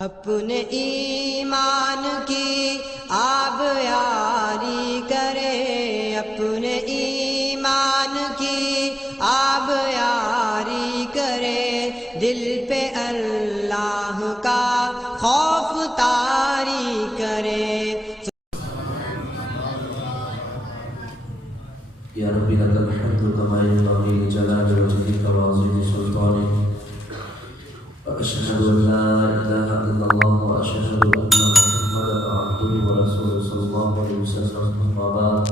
اپنے ایمان کی آب یاری کرے، اپنے ایمان کی آب یاری کرے، دل پہ اللہ کا خوف طاری کرے۔ یا ربی لک الحمد کما ینبغی لجلال وجهک وعظیم سلطانک، واشهد ان لا اله الا الله واشهد ان محمدا عبده ورسوله صلی اللہ علیہ وسلم، اما بعد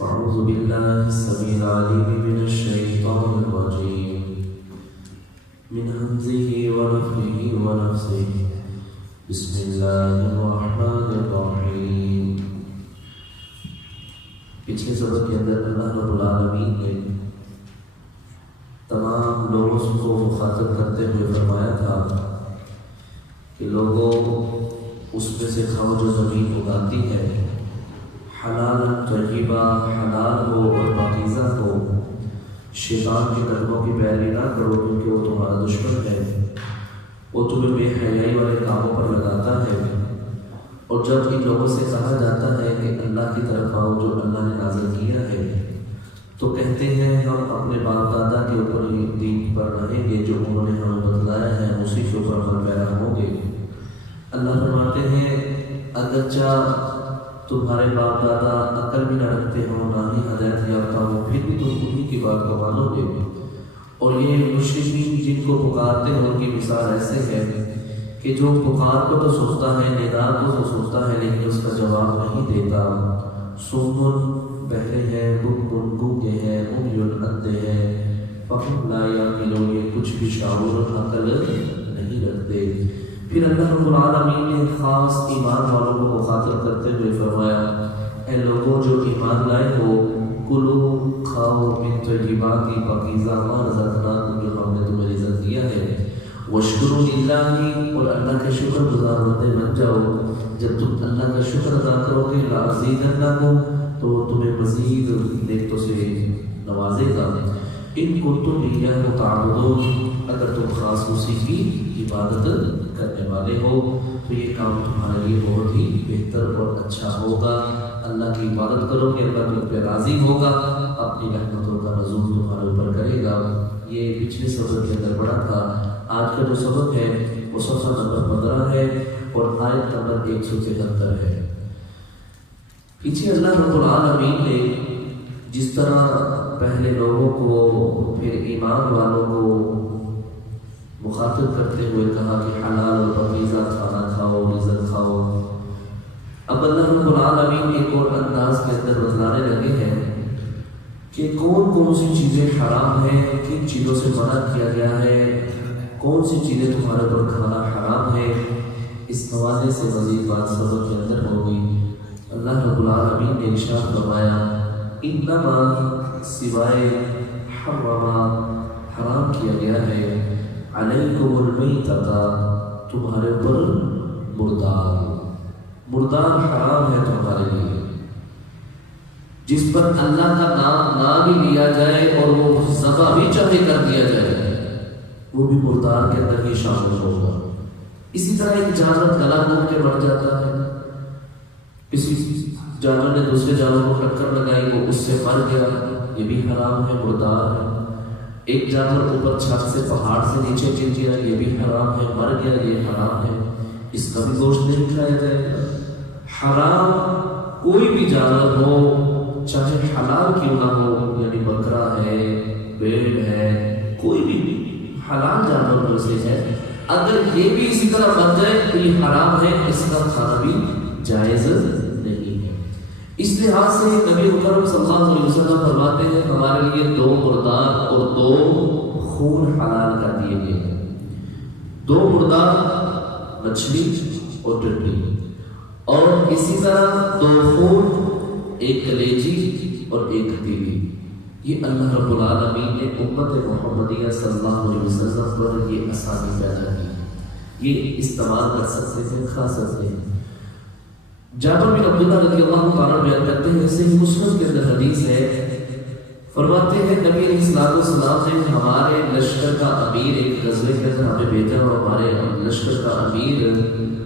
اعوذ باللہ السمیع العلیم من الشیطان الرجیم من همزه ونفخه ونفثه، بسم اللہ الرحمن الرحیم۔ پچھلے سبق کے اندر اللہ رب العالمین نے تمام لوگوں کو مخاطب کرتے ہوئے فرمایا تھا کہ لوگوں اس میں سے کھاؤ جو زمین اگاتی ہے، حلال طیبہ، حلال ہو اور پاکیزہ ہو، شیطان کے قدموں کی پیروی نہ کرو کیونکہ وہ تمہارا دشمن ہے، وہ تمہیں بے حیائی والے کاموں پر لگاتا ہے۔ اور جب ان لوگوں سے کہا جاتا ہے کہ اللہ کی طرف آؤ جو اللہ نے نازل کیا ہے، تو کہتے ہیں ہم اپنے باپ دادا کے اوپر ہی دین پر رہیں گے، جو انہوں نے ہمیں بتلایا ہے اسی کے اوپر عمل پیرا ہوں گے۔ اللہ فرماتے ہیں اگرچہ تمہارے باپ دادا عقل بھی نہ رکھتے ہوں، نہ ہی ہدایت یافتہ ہوں، پھر بھی تم انہی کی بات کو مانو گے۔ اور یہ مشرکین جن کو پکارتے ہیں ان کی مثال ایسے ہے کہ جو پکار کو تو سوچتا ہے، ندا کو تو سوچتا ہے، لیکن اس کا جواب نہیں دیتا۔ سمن بہرے ہیں، بکم گونگے ہیں، عمیٌ اندھے ہیں، فہم لا یعقلون، یہ کچھ بھی شعور اور عقل نہیں رکھتے۔ پھر اللہ رب العالمین نے خاص ایمان والوں کو مخاطب کرتے ہوئے فرمایا، اے لوگوں جو ایمان لائے ہو، کلو کھاؤ من طیبات پاکیزہ ما رزقناکم، جو ہم نے تمہیں رزق دیا ہے، واشکروا للہ، اور اللہ کا شکر گزار بندے بن جاؤ۔ جب تم اللہ کا شکر ادا کرو گے لازیدنکم، تو تمہیں مزید نعمتوں سے نوازے گا۔ ان کنتم ایاہ تعبدون، اگر تم خاص اسی کی عبادت کرنے والے ہو تو یہ کام تمہارے لیے بہت ہی بہتر اور اچھا ہوگا۔ اللہ کی عبادت کرو گے، اللہ تم پہ راضی ہوگا، اپنی رحمتوں کا نزول تمہارے اوپر کرے گا۔ یہ پچھلے سبق کے اندر پڑھا تھا۔ آج کا جو سبق ہے وہ صفحہ نمبر 15 ہے اور آیت نمبر 173 ہے۔ پیچھے اللہ رب العالمین نے جس طرح پہلے لوگوں کو، پھر ایمان والوں کو مخاطب کرتے ہوئے کہا کہ حلال اور پاکیزہ کھانا کھاؤ، رزق کھاؤ، اب اللہ رب العالمین ایک اور انداز کے اندر بتلانے لگے ہیں کہ کون کون سی چیزیں حرام ہیں، کن چیزوں سے منع کیا گیا ہے، کون سی چیزیں تمہارے پر کھانا حرام ہے۔ اس حوالے سے مزید بات سبق کے اندر ہوگی۔ اللہ رب العالمین نے ارشاد فرمایا، انما سوائے حرما، حرام کیا گیا ہے، علیکم المیتۃ، تمہارے اوپر مردار، مردار حرام ہے تمہارے لیے، جس پر اللہ کا نام نہ بھی لیا جائے اور وہ ذبح بھی چاہے کر دیا جائے، وہ بھی مردار کے اندر ہی شامل ہوگا۔ اسی طرح ایک جانور گلا گھونٹ کے مر جاتا ہے، کسی جانور نے دوسرے جانور کو ٹکر لگائی، وہ اس سے مر گیا، یہ بھی حرام ہے، مردار ہے۔ ایک جانور اوپر چھت سے، پہاڑ سے نیچے گر گیا، یہ بھی حرام ہے، مر گیا، یہ حرام ہے، اس کا بھی گوشت نہیں کھایا جائے گا۔ حرام کوئی بھی جانور ہو، چاہے حلال کیوں نہ ہو، یعنی بکرا ہے، بھیڑ ہے، کوئی بھی حلال جانور میں سے ہے، اگر یہ بھی اسی طرح بن جائے تو یہ حرام ہے، اس کا کھانا بھی جائز نہیں ہے۔ اس لحاظ سے نبی اکرم صلی اللہ علیہ وسلم فرماتے ہیں ہمارے لیے 2 مردار اور 2 خون حلال کر دیے گئے ہیں۔ 2 مردار، مچھلی اور ٹڈی، اور اسی طرح 2 خون، ایک کلیجی اور ایک ہتھیلی۔ یہ اللہ رب العالمین نے امت محمدیہ صلی اللہ علیہ وسلم پر یہ آسانی پیدا کی، یہ استعمال کر سکتے ہیں، کھا سکتے ہیں۔ جابر بن عبداللہ رضی اللہ تعالیٰ بیان کرتے ہیں، صحیح مسلم کے اندر حدیث ہے، فرماتے ہیں نبی علیہ السلام نے ہمارے لشکر کا امیر ایک غزوے کے اندر ہمیں بھیجا اور ہمارے لشکر کا امیر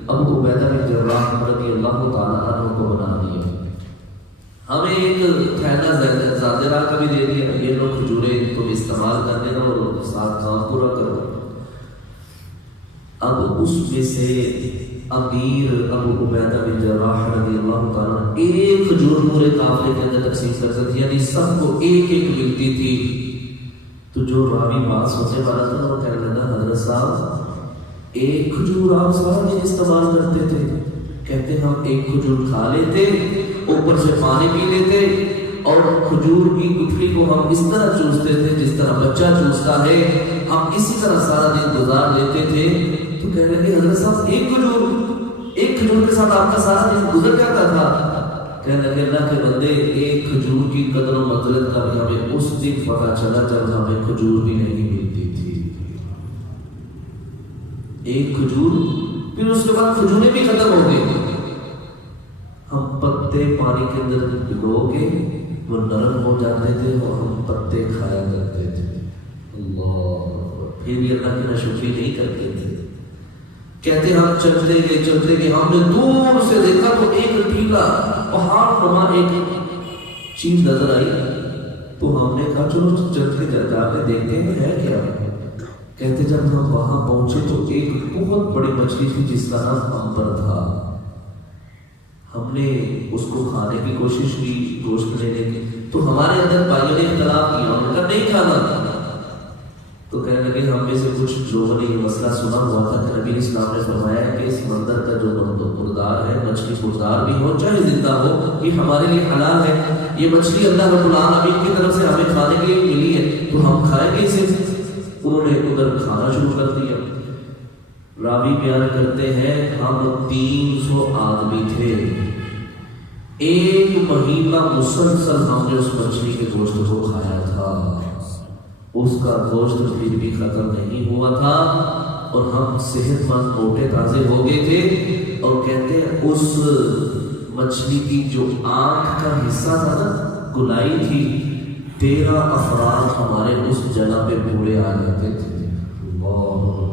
ابو عبیدہ بن جراح رضی اللہ تعالیٰ عنہ کو بنا دیا. ہمیں ایک تھیلا زادرہ کا بھی دے دیا، یہ لوگ کھجوریں تم استعمال کرنے دو اور ساتھ کام پورا کرو. اب اس میں سے امیر ابو عبیدہ بن جراح رضی اللہ تعالیٰ ایک کھجور پورے قافلے کے اندر تقسیم کر سکتی، یعنی سب کو ایک ایک ملتی تھی. تو جو راوی بات سوچنے والا تھا وہ کہنے لگا حضرت صاحب ایک کھجور آپ سارا دن استعمال کرتے تھے. کہتے ہم ایک کھجور کھا لیتے، اوپر سے پانی پی لیتے اور کھجور کی گٹھلی کو ہم اس طرح چوستے تھے جس طرح بچہ چوستا ہے، ہم اسی طرح سارا دن گزار لیتے تھے. تو کہنے لگے حضرت صاحب ایک کھجور کے ساتھ آپ کا سارا دن گزر جاتا تھا. کہنے لگے اللہ کے بندے ایک کھجور کی قدر و منزلت کا بھی ہمیں اس دن پتہ چلا جب ہمیں کھجور بھی نہیں ملتی تھی. ایک کھجور، پھر اس کے بعد کھجوریں بھی ختم ہو گئی. ہم پتے پانی کے اندر بھگو کے وہ نرم ہو جاتے تھے اور ہم پتے کھایا کرتے تھے. اللہ، پھر بھی اللہ کی ناشکری نہیں کرتے تھے. کہتے ہم چلتے گئے ہم نے دور سے دیکھا تو ایک ٹیلا پہاڑ نما ایک چیز نظر آئی. تو ہم نے کہا چلو چلتے جا کے دیکھتے ہیں ہے کیا. کہتے جب ہم وہاں پہنچے تو ایک بہت بڑی مچھلی تھی جس کا نام امبر تھا. ہم نے اس کو کھانے کی کوشش کی، گوشت لینے کی، تو ہمارے اندر بھائیوں نے اختلاف کیا، انہوں نے کہا نہیں کھانا. تو کہنے لگے ہم میں سے کچھ لوگوں نے یہ مسئلہ سنا ہوا تھا کہ نبی اسلام نے فرمایا ہے کہ اس مندر کا جو مردار ہے، مچھلی مردار بھی ہو چاہے زندہ ہو، یہ ہمارے لیے حلال ہے. یہ مچھلی اللہ رب العالمین کی طرف سے ہمیں کھانے کے لیے ملی ہے تو ہم کھائیں گے اسے. انہوں نے ادھر کھانا شروع کر دیا. راوی بیان کرتے ہیں ہم 300 آدمی تھے. ایک مہینہ مسلسل ہم نے اس مچھلی کے گوشت کو کھایا تھا. اس کا گوشت پھر بھی ختم نہیں ہوا تھا اور ہم صحت مند موٹے تازے ہو گئے تھے. اور کہتے ہیں اس مچھلی کی جو آنکھ کا حصہ تھا نا، گلائی تھی، 13 افراد ہمارے اس جگہ پہ بوڑھے آ جاتے تھے.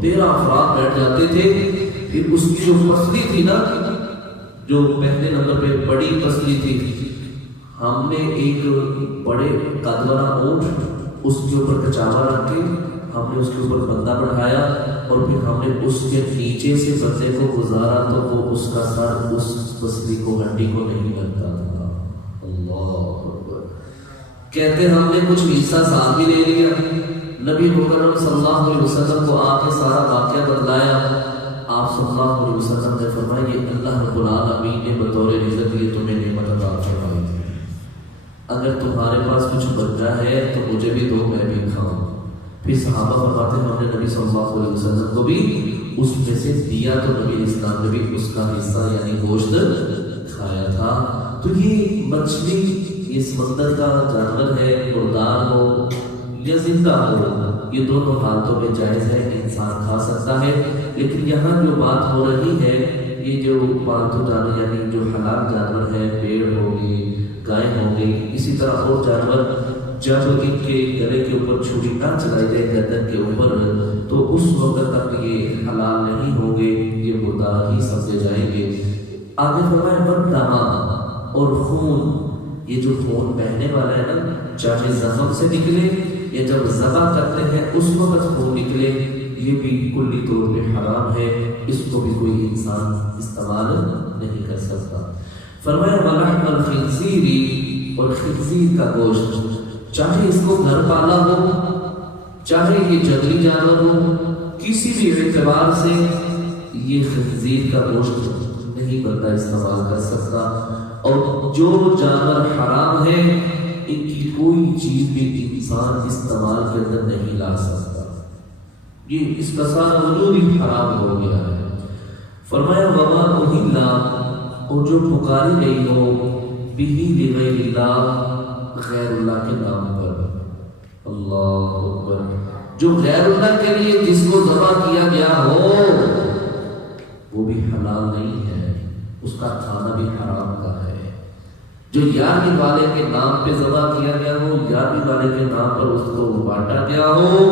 13 افراد بیٹھ جاتے تھے. پھر اس کی جو پسلی تھی نا، جو پہلے نمبر پہ بڑی پسلی تھی، ہم نے ایک بڑے قد والا اونٹ اس کے اوپر کچاوا رکھ کے ہم نے اس کے اوپر بندہ بڑھایا اور پھر ہم نے اس کے نیچے سے بندے کو گزارا تو وہ اس کا سر اس پسلی کو ہڈی کو نہیں لگتا تھا. اللہ، کہتے ہم نے کچھ حصہ ساتھ بھی لے لیا. نبی مکرم صلی اللہ علیہ وسلم کو آ کے سارا واقعہ بتلایا. آپ صلی اللہ علیہ وسلم نے فرمایا یہ اللہ رب العالمین نے بطور رزق یہ تمہیں نعمت عطا فرمائی تھی. اگر تمہارے پاس کچھ بچہ ہے تو مجھے بھی دو، میں بھی کھاؤں. پھر صحابہ فرماتے ہیں ہم نے نبی صلی اللہ علیہ وسلم کو بھی اس میں سے دیا تو نبی اسلام نے بھی اس کا حصہ یعنی گوشت کھایا تھا. تو یہ مچھلی یہ سمندر کا جانور ہے، مردار ہو یا زندہ ہو، یہ دونوں حالتوں میں جائز ہے، انسان کھا سکتا ہے. لیکن یہاں جو بات ہو رہی ہے یہ جو پالتو جانور یعنی جو حلال جانور ہے، پیڑ ہو گئے، گائے ہو گئی، اسی طرح اور جانور جب ان کے گلے کے اوپر چھری نہ چلائی جائے گردن کے اوپر تو اس وقت تک یہ حلال نہیں ہوں گے، یہ مردار ہی سمجھے جائیں گے. آگے فرمایا بددما اور خون، یہ جو خون بہنے والا ہے نا، چاہے زخم سے نکلے یا جب ذبح کرتے ہیں اس وقت خون نکلے، یہ بھی کلی طور پہ حرام ہے. اس کو بھی کوئی انسان استعمال نہیں کر سکتا. فرمایا ولحم الخنزیر، اور خنزیر کا گوشت، چاہے اس کو گھر پالا ہو چاہے یہ جنگلی جانور ہو، کسی بھی اعتبار سے یہ خنزیر کا گوشت نہیں بندہ استعمال کر سکتا. اور جو جانور حرام ہے ان کی کوئی چیز بھی انسان استعمال کے اندر نہیں لا سکتا. یہ اس کا سارا وجود ہی حرام ہو گیا ہے. فرمایا وما اہلا، اور جو پکاری گئی ہو بہی لغیر اللہ، غیر اللہ کے نام پر. اللہ اکبر، جو غیر اللہ کے لیے جس کو ذبح کیا گیا ہو وہ بھی حلال نہیں ہے، اس کا کھانا بھی حرام کا ہے. جو یاد والے کے نام پہ ذبح کیا گیا ہو، یاد والے کے نام پر اس کو بانٹا گیا ہو،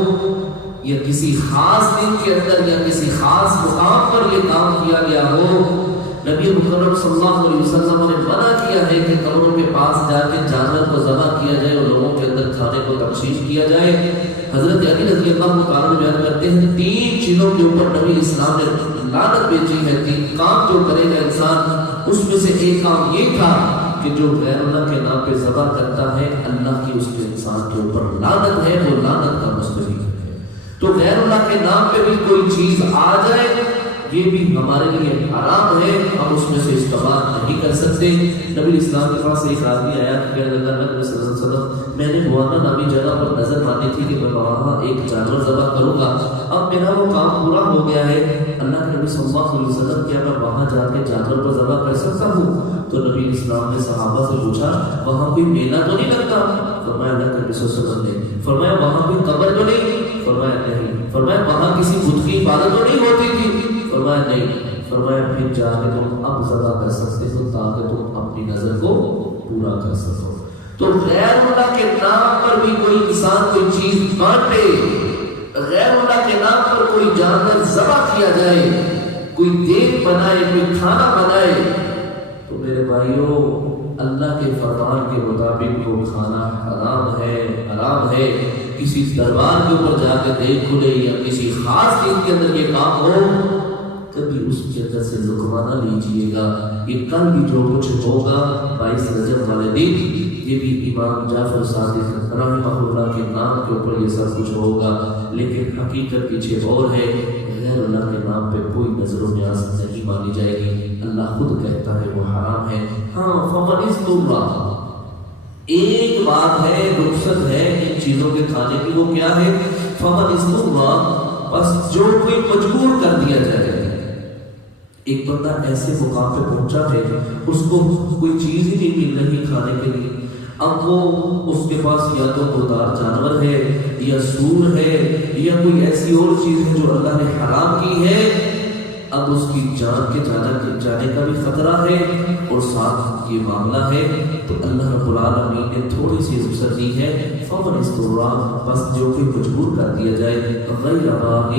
یا کسی خاص دن کے اندر یا کسی خاص مقام پر یہ کام کیا گیا ہو، نبی مکرم صلی اللہ علیہ وسلم نے منع کیا ہے کہ قبروں کے پاس جا کے جانور کو ذبح کیا جائے اور لوگوں کے اندر کھانے کو تقسیم کیا جائے۔ حضرت علی رضی اللہ تعالیٰ بیان کرتے ہیں 3 چیزوں کے اوپر نبی اسلام نے لعنت بھیجی ہے، 3 کام جو کرے گا انسان، اس میں سے ایک کام یہ تھا کہ جو غیر اللہ کے نام پہ ذبح کرتا ہے، اللہ کی اس کے انسان کے اوپر لعنت ہے، وہ لعنت کا مستحق ہے۔ تو غیر اللہ کے نام پہ بھی کوئی چیز آ جائے، یہ بھی ہمارے لیے حرام ہے، ہم اس میں سے استعمال نہیں کر سکتے۔ نبی اسلام کے پاس ایک آدمی آیا کہ کہنے لگا نبی صلی اللہ علیہ وسلم، میں نے بوانا نامی جگہ پر نظر مانی تھی کہ میں وہاں ایک جانور ذبح کروں گا، اب میرا وہ کام پورا ہو گیا ہے، اللہ کے نبی صلی اللہ علیہ وسلم کیا میں وہاں جا کے جانور کو ذبح کر سکتا ہوں؟ تو نبی اسلام نے صحابہ سے پوچھا وہاں کوئی میلہ تو نہیں لگتا؟ فرمایا اللہ کے نبی صلی اللہ علیہ وسلم نے۔ فرمایا وہاں کوئی قبر تو نہیں؟ فرمایا نہیں۔ فرمایا وہاں کسی بت کی عبادت تو نہیں ہوتی تھی؟ فرمایا نہیں۔ فرمایا پھر جا کے تم اب ذبح کر سکتے ہو تاکہ تم اپنی نظر کو پورا کر سکو۔ تو غیر اللہ کے نام پر بھی کوئی انسان کوئی چیز بانٹے، غیر اللہ کے نام پر کوئی جانور ذبح کیا جائے، کوئی دیگ بنائے، کوئی کھانا بنائے، تو میرے بھائیوں اللہ کے فرمان کے مطابق وہ کھانا حرام ہے، حرام ہے۔ کسی دربار کے اوپر جا کے دیکھ کھلے یا کسی خاص دن کے اندر یہ کام ہو، کبھی اس کے اندر سے لقمہ نہ لیجیے گا۔ یہ کل بھی جو کچھ ہوگا 22 رجب والے دن، یہ بھی امام جعفر صادق رحمہ اللہ کے نام کے اوپر یہ سب کچھ ہوگا، لیکن حقیقت پیچھے اور ہے۔ غیر اللہ کے نام پہ کوئی نظر و نیاز نہیں مانی جائے گی، اللہ خود کہتا ہے وہ حرام ہے۔ ہاں فمن اضطر، ایک بات ہے، رخصت ہے ان چیزوں کے کھانے کی، وہ کیا ہے؟ فمن اضطر، بس جو کوئی مجبور کر دیا جائے۔ ایک بندہ ایسے مقام پہ پہنچا ہے اس کو کوئی چیز ہی نہیں مل رہی کھانے کے لیے، اب وہ اس کے پاس یا تو مردار جانور ہے یا سور ہے یا کوئی ایسی اور چیز ہے جو اللہ نے حرام کی ہے، اب اس کی جان کے جانے کا بھی خطرہ ہے اور ساتھ یہ معاملہ ہے، تو اللہ رب العالمین نے تھوڑی سی رخصت دی ہے۔ فمن اضطر، بس جو کوئی مجبور کر دیا جائے، غیر باغ،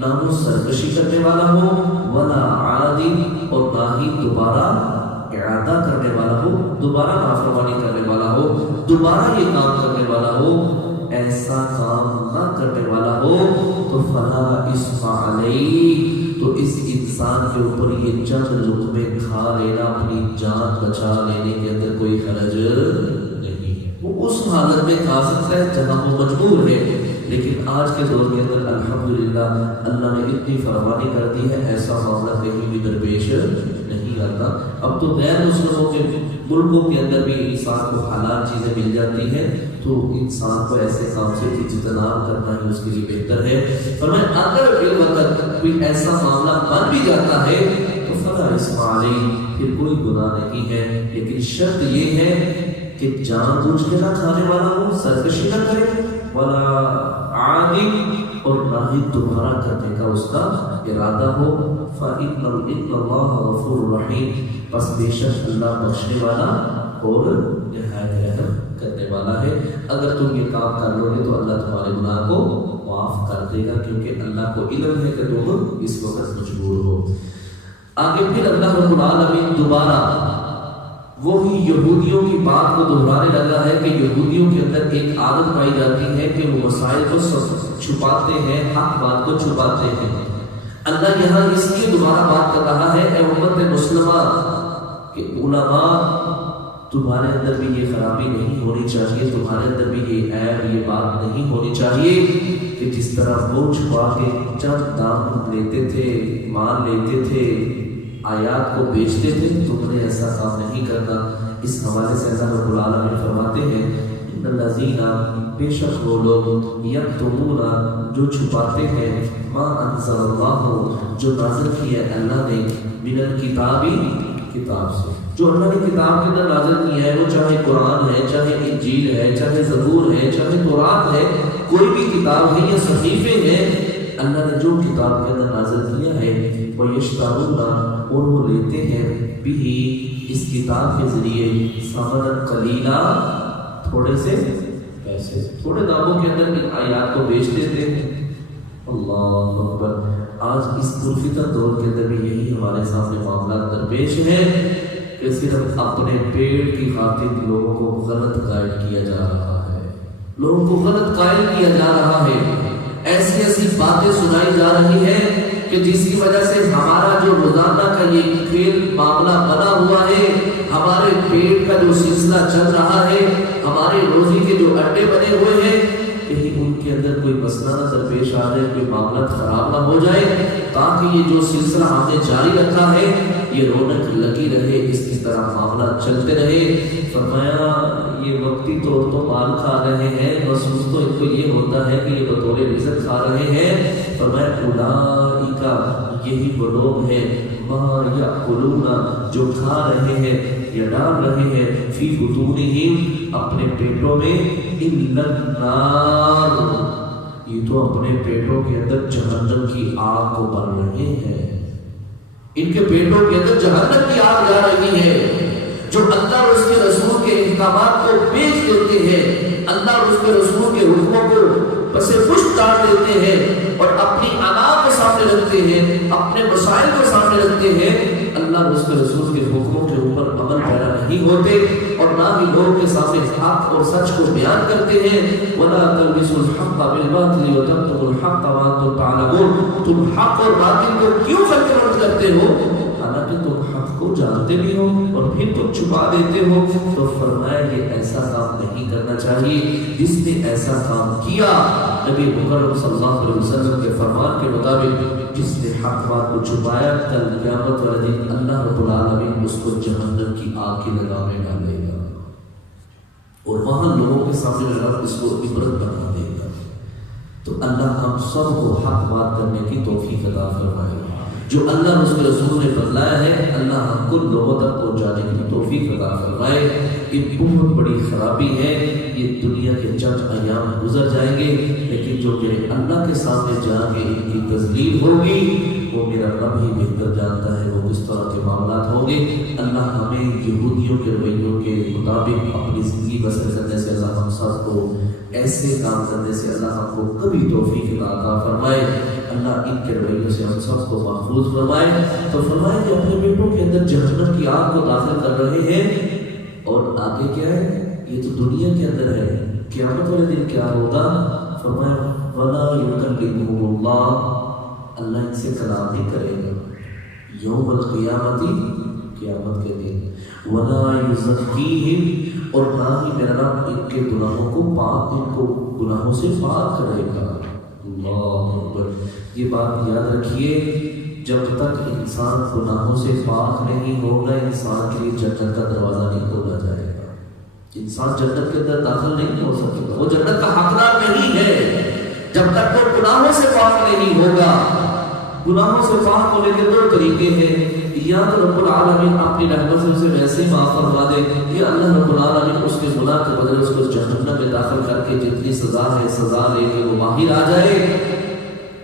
نہ وہ سرکشی کرنے والا ہو، ولا عاد، اور نہ ہی دوبارہ اعادہ کرنے والا ہو، دوبارہ نافرمانی کرنے والا ہو، دوبارہ یہ کام کرنے والا ہو، ایسا کام نہ کرنے والا ہو، تو فلا اثم علیہ، تو اس انسان کے اوپر یہ چند لقمے کھا لینا، اپنی جان بچا لینے کے اندر کوئی حرج نہیں ہے۔ وہ اس حالت میں کھا سکتا ہے جہاں وہ مجبور ہے، لیکن آج کے دور کے اندر الحمدللہ اللہ نے اتنی فراوانی کر دی ہے، ایسا معاملہ کہیں بھی درپیش نہیں آتا۔ اب تو غیر مسلموں کے ملکوں کے اندر بھی انسان کو حلال چیزیں مل جاتی ہیں، تو انسان کو ایسے کام سے اجتناب کرنا ہی اس کے لیے بہتر ہے۔ فرمایا اگر بالوقت کوئی ایسا معاملہ بن بھی جاتا ہے تو فلا اثم علیہ، پھر کوئی گناہ نہیں ہے، لیکن شرط یہ ہے کہ جان بوجھ کے نہ کھانے والا ہو، سرکشی نہ کرے، ولا عادل، اور نہ ہی دوبارہ کرنے کا اس کا ارادہ ہو۔ فإن اللہ غفور رحیم، بس بے شک اللہ بخشنے والا اور نہایت رحم کرنے والا ہے۔ اگر تم یہ کام کر لو گے تو اللہ تمہارے گناہ کو معاف کر دے گا، کیونکہ اللہ کو علم ہے کہ تم اس وقت مجبور ہو۔ آگے پھر اللہ رب العالمین دوبارہ وہی یہودیوں کی بات کو دہرانے لگا ہے کہ یہودیوں کے اندر ایک عادت پائی جاتی ہے کہ وہ مسائل کو چھپاتے ہیں، حق بات کو چھپاتے ہیں۔ اللہ یہاں اس لیے دوبارہ بات کر رہا ہے، اے امت مسلمہ کہ علماء تمہارے اندر بھی یہ خرابی نہیں ہونی چاہیے، تمہارے اندر بھی یہ عیب، یہ بات نہیں ہونی چاہیے کہ جس طرح وہ چھپا کے چند دام لیتے تھے، مال لیتے تھے، آیات کو بیچتے تھے، تم نے ایسا کام نہیں کرنا۔ اس حوالے سے اللہ رب العالمین فرماتے ہیں ان الذین، بے شک وہ لوگ، یکتمون، جو چھپاتے ہیں، ما انزل اللہ، جو نازل کیا ہے اللہ نے، من الکتاب، کتاب سے، جو اللہ نے کتاب کے اندر نازل کیا ہے، وہ چاہے قرآن ہے، چاہے انجیل ہے، چاہے زبور ہے، چاہے تورات ہے، کوئی بھی کتاب ہے یا صحیفے ہیں، اللہ نے جو کتاب کے اندر نازل کیا ہے وَيَشْتَرُونَ اور وہ لیتے ہیں بِهِ اس کتاب کے ذریعے ثمنا قلیلا تھوڑے سے پیسے، تھوڑے داموں کے اندر ان آیات کو بیچ دیتے ہیں۔ اللہ اکبر۔ آج اس پرفتن دور کے اندر بھی یہی ہمارے سامنے معاملات درپیش ہیں کہ صرف اپنے پیٹ کی خاطر لوگوں کو غلط قائل کیا جا رہا ہے، لوگوں کو غلط قائل کیا جا رہا ہے، ایسی ایسی باتیں سنائی جا رہی ہیں کہ جس کی وجہ سے ہمارا جو روزانہ کا یہ کھیل معاملہ بنا ہوا ہے، ہمارے پیٹ کا جو سلسلہ چل رہا ہے، ہمارے روزی کے جو اڈے بنے ہوئے ہیں، کہیں ان کے اندر کوئی مسئلہ نہ درپیش آ جائے، کوئی معاملہ خراب نہ ہو جائے، تاکہ یہ جو سلسلہ ہم نے جاری رکھا ہے یہ رونق لگی رہے، اس کی طرح معاملہ چلتے رہے۔ فرمایا یہ وقتی طور تو مال کھا رہے ہیں، محسوس تو ان کو یہ ہوتا ہے کہ یہ بطور رزق کھا رہے ہیں۔ فرمایا اولئک یہی وہ لوگ ہیں ما یأکلون جو کھا رہے ہیں یا ڈال رہے ہیں فی بطونہم اپنے پیٹوں میں الا النار یہ تو اپنے پیٹوں کے اندر جہنم کی آگ کو بھر رہے ہیں، ان کے پیٹوں کے اندر جہنم کی آگ جا رہی ہے۔ جو اللہ اور اس کے رسول کے احکامات کو بیچ دیتے ہیں، اللہ اور اس کے رسول کے حکموں کو پس پشت ڈال دیتے ہیں اور اپنی انا کو سامنے رکھتے ہیں، اپنے مسائل کو سامنے رکھتے ہیں، اللہ اور اس کے رسول کے حکموں کے اوپر عمل پیرا نہیں ہوتے اور نہ ہی لوگوں کے سامنے حق اور سچ کو بیان کرتے ہیں۔ وَلَا تَلْبِسُوا الْحَقَّ بِالْبَاطِلِ وَتَكْتُمُوا الْحَقَّ وَأَنْتُمْ تَعْلَمُونَ تم حق اور باطل کو کیوں فرق کرتے ہو حالانکہ تم حق کو جانتے بھی ہو اور پھر تم چھپا دیتے ہو۔ تو فرمایا یہ ایسا کام نہیں کرنا چاہیے۔ جس نے ایسا کام کیا نبی مکرم صلی اللہ علیہ وسلم کے فرمان کے مطابق جس نے حق بات کو چھپایا کل قیامت والے دن اللہ رب العالمین اس کو جہنم کی آگ کی لگام میں ڈالے گا اور وہاں لوگوں کے سامنے رب اس کو عبرت بنا دے گا۔ تو اللہ ہم سب کو حق بات کرنے کی توفیق عطا فرمائے۔ جو اللہ اس کے رسول نے بتلایا ہے اللہ ہم کو لوگوں تک پہنچانے کی توفیق عطا فرمائے۔ یہ بہت بڑی خرابی ہے، یہ دنیا کے چند ایام گزر جائیں گے لیکن جو میرے اللہ کے سامنے جا کے ان کی تذلیل ہوگی وہ میرا رب ہی بہتر جانتا ہے وہ کس طرح کے معاملات ہوں گے۔ اللہ ہمیں یہودیوں کے رویوں کے مطابق اپنی زندگی بسر کرنے سے اللہ ہم سب کو ایسے کام کرنے سے اللہ ہم کو کبھی توفیق عطا فرمائے۔ اللہ ان کے رویوں سے ہم سب کو محفوظ فرمائے۔ تو فرمائے کہ اپنے بیٹوں کے اندر جہنم کی آگ کو داخل کر رہے ہیں اور آگے کیا ہے؟ یہ تو دنیا کے اندر ہے، قیامت والے دن کیا ہوگا؟ فرمایا وَلَا يُكَلِّمُهُمُ اللَّهُ اللہ ان سے کلام نہیں کرے گا یوم القیامت قیامت کے دن، وَلَا يُزَكِّيهِمْ اور نہ ہی میرا رب ان کے گناہوں کو پاک ان کو گناہوں سے پاک کرے گا۔ اللہ اکبر۔ یہ بات یاد رکھیے جب تک انسان گناہوں سے پاک نہیں ہوگا انسان کے لیے جنت کا دروازہ نہیں کھولا جائے گا، انسان جنت کے اندر داخل نہیں ہو سکے گا، وہ جنت کا حقدار نہیں ہے جب تک وہ گناہوں سے پاک نہیں ہوگا۔ گناہوں سے پاک ہونے کے دو طریقے ہیں، یا تو رب العالمین اپنی رحمت سے اسے ویسے معاف فرما دے یا اللہ رب العالمین اس کے گناہ کے بدلے اس کو جہنم میں داخل کر کے جتنی سزا ہے سزا لے کے وہ باہر آ جائے۔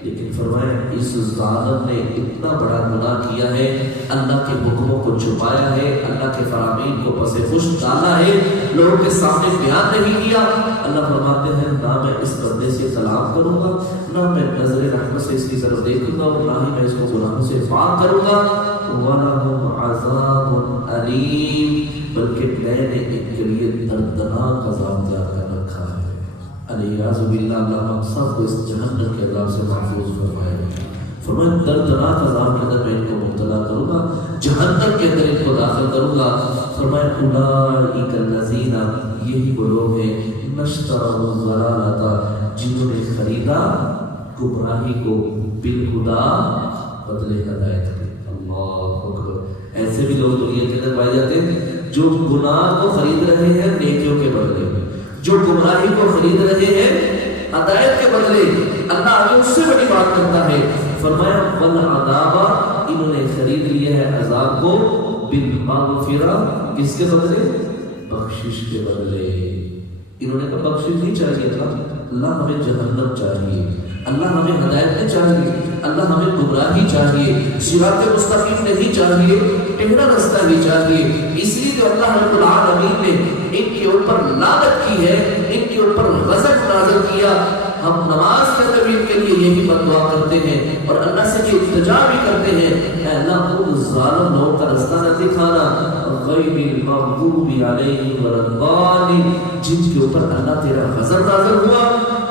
لیکن فرمائے اس ظالم نے اتنا بڑا گناہ کیا ہے، اللہ کے حکموں کو چھپایا ہے، اللہ کے فرامین کو پس پشت ڈالا ہے، لوگوں کے سامنے بیان نہیں کیا۔ اللہ فرماتے ہیں نہ میں اس بندے سے کلام کروں گا، نہ میں نظر رحمت سے اس کی طرف دیکھوں گا اور نہ ہی میں اس کو گناہوں سے پاک کروں گا۔ وَلَهُمْ عَذَابٌ أَلِيمٌ بلکہ میں نے ان کے لیے دردناک عذاب تیار کر رکھا ہے۔ الیاذ باللہ اللہ ہم سب کو اس جہنم کے عذاب سے محفوظ فرمائے۔ فرمایا دردناک عذاب کے اندر میں ان کو مبتلا کروں گا، جہنم کے اندر ان کو داخل کروں گا۔ فرمایا اولئک الذین یہی وہ لوگ ہیں اشتروا الضلالۃ جنہوں نے خریدا گمراہی کو بالہدی بدلے ہدایت کے۔ اللہ اکبر۔ ایسے بھی لوگ دنیا کے اندر پائے جاتے ہیں جو گناہ کو خرید رہے ہیں نیکیوں کے بدلے، جو گمراہی کو خرید رہے ہیں ہدایت کے بدلے۔ اللہ آگے اس سے بڑی بات کرتا ہے، فرمایا والعذاب انہوں نے خرید لیا ہے عذاب کو بالمغفرہ کس کے بدلے؟ بخشش کے بدلے۔ انہوں نے کہا بخشش نہیں چاہیے تھا، اللہ ہمیں جہنم چاہیے، اللہ اللہ ہمیں ہدایت نہیں چاہیے، اللہ ہمیں گمراہی چاہیے، صراط مستقیم نہیں چاہیے، ٹیڑھا رستہ نہیں چاہیے۔ اس لیے تو اللہ رب العالمین نے ان کے اوپر لعنت کی ہے، ان کے اوپر غضب نازل کیا۔ ہم نماز کے اندر ان کے لیے یہی بد دعا کرتے ہیں اور اللہ سے یہ التجا بھی کرتے ہیں، اے اللہ ان ظالم لوگوں کا رستہ نہ دکھانا، غیر المغضوب علیہم ولا الضالین، جن کے اوپر اللہ تیرا غضب نازل ہوا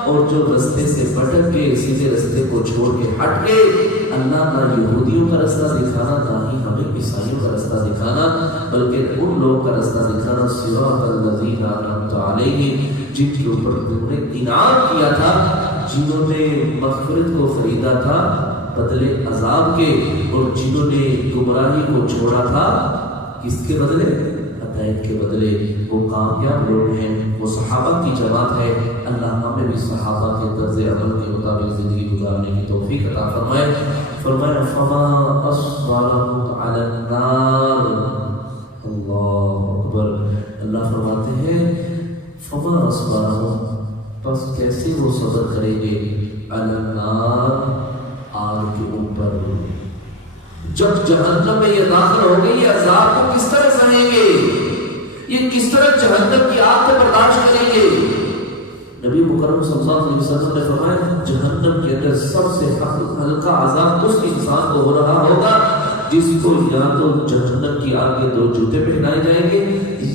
اور جو رستے سے بھٹک کے سیدھے رستے کو چھوڑ کے ہٹ گئے۔ اللہ نہ یہودیوں کا رستہ دکھانا، نہ ہی ہمیں عیسائیوں کا رستہ دکھانا، بلکہ ان لوگوں کا رستہ دکھانا صراط الذین انعمت علیہم، جن کے اوپر تم نے انعام کیا تھا، جنہوں نے مغفرت کو خریدا تھا بدلے عذاب کے، اور جنہوں نے گمراہی کو چھوڑا تھا کس کے بدلے؟ ہدایت کے بدلے۔ وہ کامیاب لوگ ہیں، وہ صحابہ کی جماعت ہے۔ اللہ ہمیں بھی صحابہ کے طرز عمل کے مطابق زندگی گزارنے کی توفیق عطا فرمائے۔ فرمایا فما اصبرهم علی النار، اللہ اکبر۔ اللہ فرماتے ہیں فما اصبرهم، بس کیسے وہ صبر کریں گے، علی النار، آگ کے اوپر۔ جب جہنم میں یہ داخل ہو گئی، یہ عذاب کو کس طرح سہیں گے، یہ کس طرح جہنم کی آگ کو برداشت کریں گے؟ نبی مکرم صلی اللہ علیہ وسلم نے فرمایا جہنم کے اندر سب سے ہلکا عذاب اس انسان کو ہو رہا ہوگا جس کو یا تو جہنم کی آگ کے 2 جوتے پہنائے جائیں گے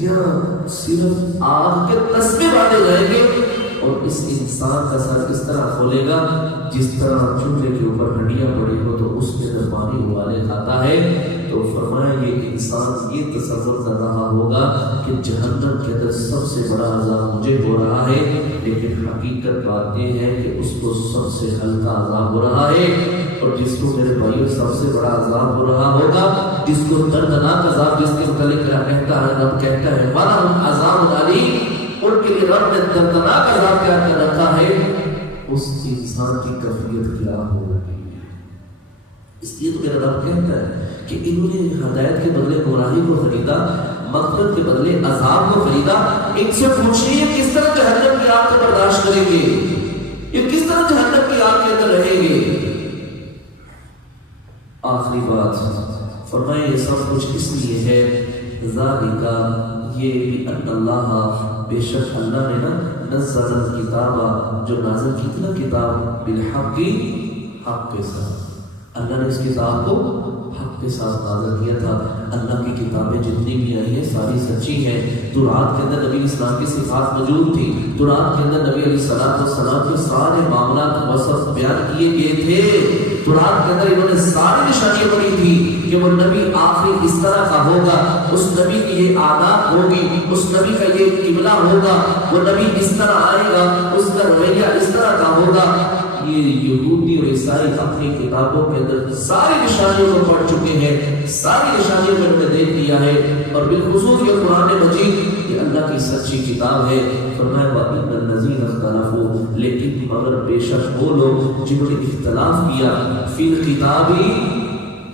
یا صرف آگ کے تسمے باندھے جائیں گے، اور اس انسان کا سر اس طرح کھولے گا جس طرح چولہے کے اوپر ہڈیاں پڑی ہو تو اس کے اندر پانی ابالے کھاتا ہے۔ تو فرمایا یہ انسان یہ تصور کر رہا ہوگا کہ جہنم کے اندر سب سے بڑا عذاب مجھے ہو رہا ہے، لیکن حقیقت بات یہ ہے کہ اس کو سب سے ہلکا عذاب ہو رہا ہے۔ اور جس کو میرے بھائیوں سب سے بڑا عذاب ہو رہا ہوگا، جس کو دردناک عذاب، جس کے متعلق کہتا ہے رب کہتا ہے وَلَهُمْ عَذَابٌ أَلِيمٌ، ان کے لیے رب نے دردناک عذاب تیار کر رکھا ہے، اس انسان کی کیفیت کیا ہوگی۔ اس لیے تو میرا رب کہتا ہے کہ انہوں نے ہدایت کے بدلے گمراہی کو خریدا، مغفرت کے بدلے عذاب کو خریدا۔ ان سے پوچھیے یہ کس طرح جہنم کی آگ کو برداشت کریں گے، یہ کس طرح جہنم کی آگ کے اندر رہیں گے۔ آخری بات فرمائے یہ سب کچھ اس لیے ہے ذالک، یہ بھی ان اللہ، بے شک اللہ نے نزل الکتاب، جو نازل کی تھی نا کتاب، بالحق، حق کے ساتھ، اللہ نے اس کتاب کو حق کے ساتھ نازل کیا تھا۔ اللہ کی کتابیں جتنی بھی آئی ہیں ساری سچی ہیں۔ تورات کے اندر نبی اسلام کی صفات موجود تھی، تورات کے اندر نبی علیہ السلام کے سارے معاملات وصف بیان کیے گئے تھے۔ تورات کے اندر انہوں نے ساری نشانیاں پڑھی تھی کہ وہ نبی آخری اس طرح کا ہوگا، اس نبی کی یہ عادات ہوگی، اس نبی کا یہ قبلہ ہوگا، وہ نبی اس طرح آئے گا، اس کا رویہ اس طرح کا ہوگا۔ یہ یہودی اور عیسائی اپنی کتابوں کے اندر ساری نشانیوں کو پڑھ چکے ہیں، ساری نشانیوں کو انہوں نے دیکھ لیا ہے، اور بالخصوص یہ قرآن مجید یہ اللہ کی سچی کتاب ہے۔ فرمایا وَإِنَّ الَّذِينَ اخْتَلَفُوا، لیکن مگر بے شک وہ لوگ جنہوں نے اختلاف کیا فی الکتاب،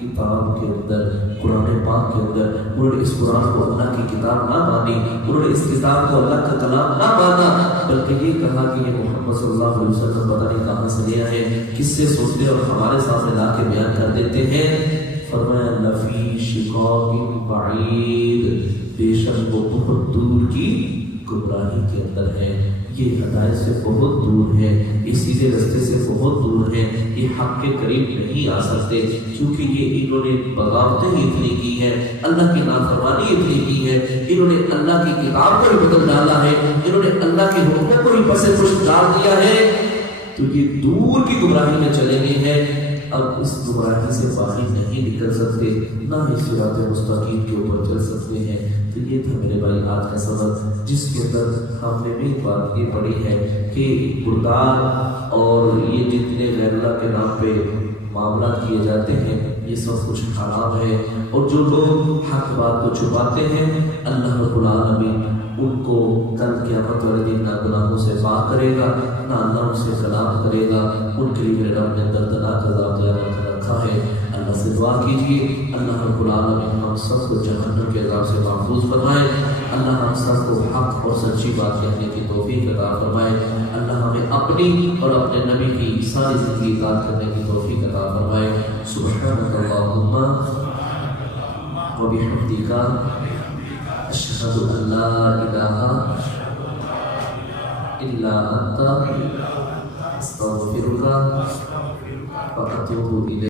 کتاب کے اندر، قرآن پاک کے اندر، انہوں نے اس قرآن کو اللہ کی کتاب نہ مانی، انہوں نے اس کتاب کو اللہ کا کلام نہ مانا، بلکہ یہ کہا کہ یہ محمد صلی اللہ علیہ وسلم پتہ نہیں کہاں سے لیا ہے، کس سے سنتے اور ہمارے سامنے لا کے بیان کر دیتے ہیں۔ فرمایا لفی شقاق بعید، بے شک وہ بہت دور کی گمراہی کے اندر ہے، یہ ہدایت سے بہت دور ہے، اس سیدھے رستے سے بہت دور ہے، یہ حق کے قریب نہیں آ سکتے، کیونکہ یہ انہوں نے بغاوتیں ہی اتنی کی ہیں، اللہ کی نافرمانی اتنی کی ہے، انہوں نے اللہ کی کتاب کو بھی بدل ڈالا ہے، انہوں نے اللہ کے حکموں کو بھی پس پشت ڈال دیا ہے، تو یہ دور کی گمراہی میں چلے گئے ہیں۔ اب اس گمراہی سے باہر نہیں نکل سکتے، نہ ہی صراط مستقیم کے اوپر چل سکتے ہیں۔ تو یہ تھا میرے بھائی آج کا سبق، جس کے اندر ہم نے بھی بات یہ پڑھی ہے کہ مردار اور یہ جتنے غیر اللہ کے نام پہ معاملات کیے جاتے ہیں یہ سب کچھ حرام ہے، اور جو لوگ حق بات کو چھپاتے ہیں اللہ رب العالمین ان کو کل قیامت والے دن نہ گناہوں سے پاک کرے گا، نہ اللہ ان سے کلام کرے گا، ان کے لیے میرے رب نے دردناک عذاب تیار کر رکھا ہے۔ اللہ سے دعا کیجیے اللہ رب العالمین ہم سب کو جہنم کے عذاب سے محفوظ فرمائے۔ اللہ ہم سب کو حق اور سچی بات کہنے کی توفیق عطا فرمائے. اللہ ہمیں اپنی اور اپنے نبی کی ساری زندگی اطاعت کرنے کی توفیق عطا فرمائے. سبحانک اللہم وبحمدک اشہد ان لا الہ الا انت استغفرک واتوب الیک.